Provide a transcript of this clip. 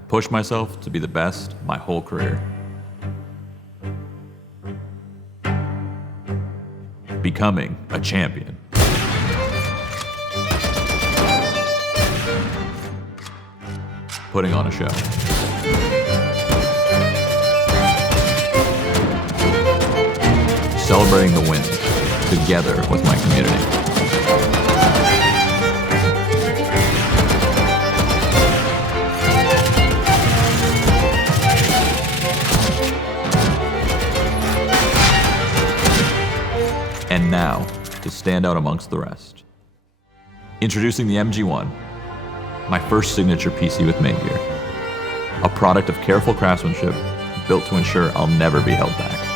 I pushed myself to be the best my whole career. Becoming a champion. Putting on a show. Celebrating the wins together with my community. And now, to stand out amongst the rest. Introducing the MG-1, my first signature PC with MAINGEAR. A product of careful craftsmanship built to ensure I'll never be held back.